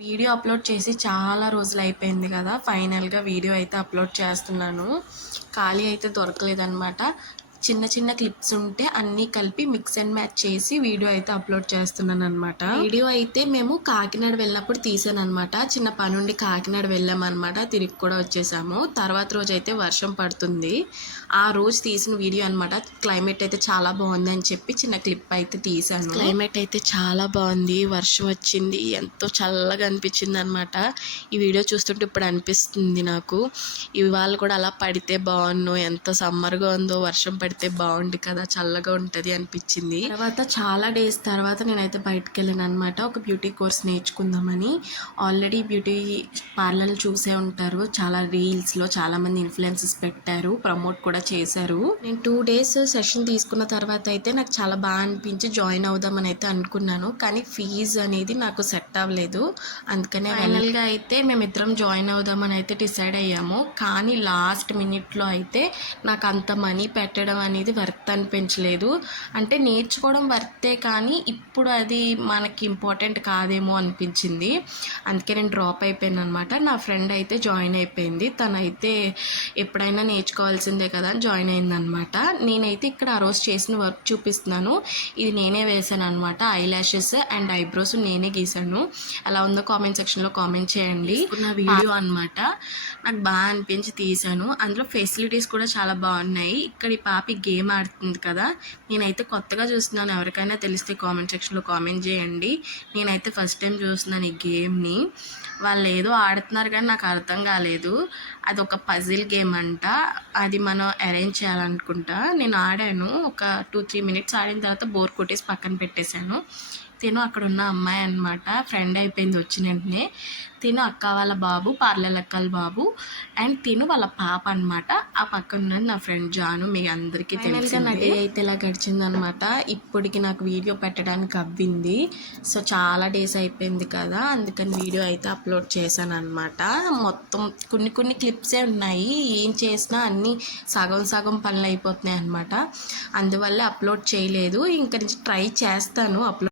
Video upload చేసి చాలా రోజులు అయిపోయింది కదా. ఫైనల్గా వీడియో అయితే అప్లోడ్ చేస్తున్నాను. ఖాళీ అయితే దొరకలేదన్నమాట. చిన్న చిన్న క్లిప్స్ ఉంటే అన్నీ కలిపి మిక్స్ అండ్ మ్యాచ్ చేసి వీడియో అయితే అప్లోడ్ చేస్తున్నాను అనమాట. వీడియో అయితే మేము కాకినాడ వెళ్ళినప్పుడు తీసాను అనమాట. చిన్న పని ఉండి కాకినాడ వెళ్ళామన్నమాట. తిరిగి కూడా వచ్చేసాము. తర్వాత రోజు అయితే వర్షం పడుతుంది. ఆ రోజు తీసిన వీడియో అనమాట. క్లైమేట్ అయితే చాలా బాగుంది అని చెప్పి చిన్న క్లిప్ అయితే తీసాను. క్లైమేట్ అయితే చాలా బాగుంది, వర్షం వచ్చింది, ఎంతో చల్లగా అనిపించింది అనమాట. ఈ వీడియో చూస్తుంటే ఇప్పుడు అనిపిస్తుంది నాకు, ఇవాళ కూడా అలా పడితే బాగున్ను, ఎంత సమ్మర్గా ఉందో, వర్షం పడితే బాగుంది కదా, చల్లగా ఉంటుంది అనిపించింది. తర్వాత చాలా డేస్ తర్వాత నేనైతే బయటకు వెళ్ళాను అనమాట. ఒక బ్యూటీ కోర్స్ నేర్చుకుందామని. ఆల్రెడీ బ్యూటీ పార్లర్లు చూసే ఉంటారు, చాలా రీల్స్లో చాలామంది ఇన్ఫ్లుయెన్సెస్ పెట్టారు, ప్రమోట్ కూడా చేశారు. నేను 2 days సెషన్ తీసుకున్న తర్వాత అయితే నాకు చాలా బాగా అనిపించి జాయిన్ అవుదామని అయితే అనుకున్నాను. కానీ ఫీజు అనేది నాకు సెట్ అవ్వలేదు. అందుకనే ఫైనల్గా అయితే మేమిద్దరం జాయిన్ అవుదామని అయితే డిసైడ్ అయ్యాము. కానీ లాస్ట్ మినిట్లో అయితే నాకు అంత మనీ పెట్టడం అనేది వర్త్ అనిపించలేదు. అంటే నేర్చుకోవడం వర్తే, కానీ ఇప్పుడు అది మనకి ఇంపార్టెంట్ కాదేమో అనిపించింది. అందుకే నేను డ్రాప్ అయిపోయాను అనమాట. నా ఫ్రెండ్ అయితే జాయిన్ అయిపోయింది. తనైతే ఎప్పుడైనా నేర్చుకోవాల్సిందే కదా అని జాయిన్ అయిందనమాట. నేనైతే ఇక్కడ ఆ రోజు చేసిన వర్క్ చూపిస్తున్నాను. ఇది నేనే వేసాను అనమాట. ఐ ల్యాషెస్ అండ్ ఐబ్రోస్ నేనే గీసాను. అలా ఉందో కామెంట్ సెక్షన్లో కామెంట్ చేయండి. నా వీడియో అనమాట నాకు బాగా అనిపించి తీసాను. అందులో ఫెసిలిటీస్ కూడా చాలా బాగున్నాయి. ఇక్కడ ఈ పాపి గేమ్ ఆడుతుంది కదా, నేనైతే కొత్తగా చూస్తున్నాను. ఎవరికైనా తెలిస్తే కామెంట్ సెక్షన్లో కామెంట్ చేయండి. నేనైతే ఫస్ట్ టైం చూస్తున్నాను ఈ గేమ్ని. వాళ్ళు ఏదో ఆడుతున్నారు కానీ నాకు అర్థం కాలేదు. అది ఒక పజిల్ గేమ్ అంట. అది మనం అరేంజ్ చేయాలనుకుంటా. నేను ఆడాను, ఒక 2-3 minutes ఆడిన తర్వాత బోర్ కొట్టేసి పక్కన పెట్టేశాను. తిను అక్కడ ఉన్న అమ్మాయి అనమాట, ఫ్రెండ్ అయిపోయింది వచ్చిన వెంటనే. తిను అక్క వాళ్ళ బాబు, పార్లర్ అక్కల బాబు, అండ్ తిను వాళ్ళ పాప అనమాట. ఆ పక్కన ఉన్నది నా ఫ్రెండ్ జాను. మీ అందరికీ తెలిసి నా డే అయితే ఇలా గడిచిందనమాట. ఇప్పటికి నాకు వీడియో పెట్టడానికి అవ్వింది. సో చాలా డేస్ అయిపోయింది కదా, అందుకని వీడియో అయితే అప్లోడ్ చేశాను అనమాట. మొత్తం కొన్ని క్లిప్సే ఉన్నాయి. ఏం చేసినా అన్నీ సగం సగం పనులు అయిపోతున్నాయి అనమాట. అందువల్ల అప్లోడ్ చేయలేదు. ఇంక నుంచి ట్రై చేస్తాను అప్లోడ్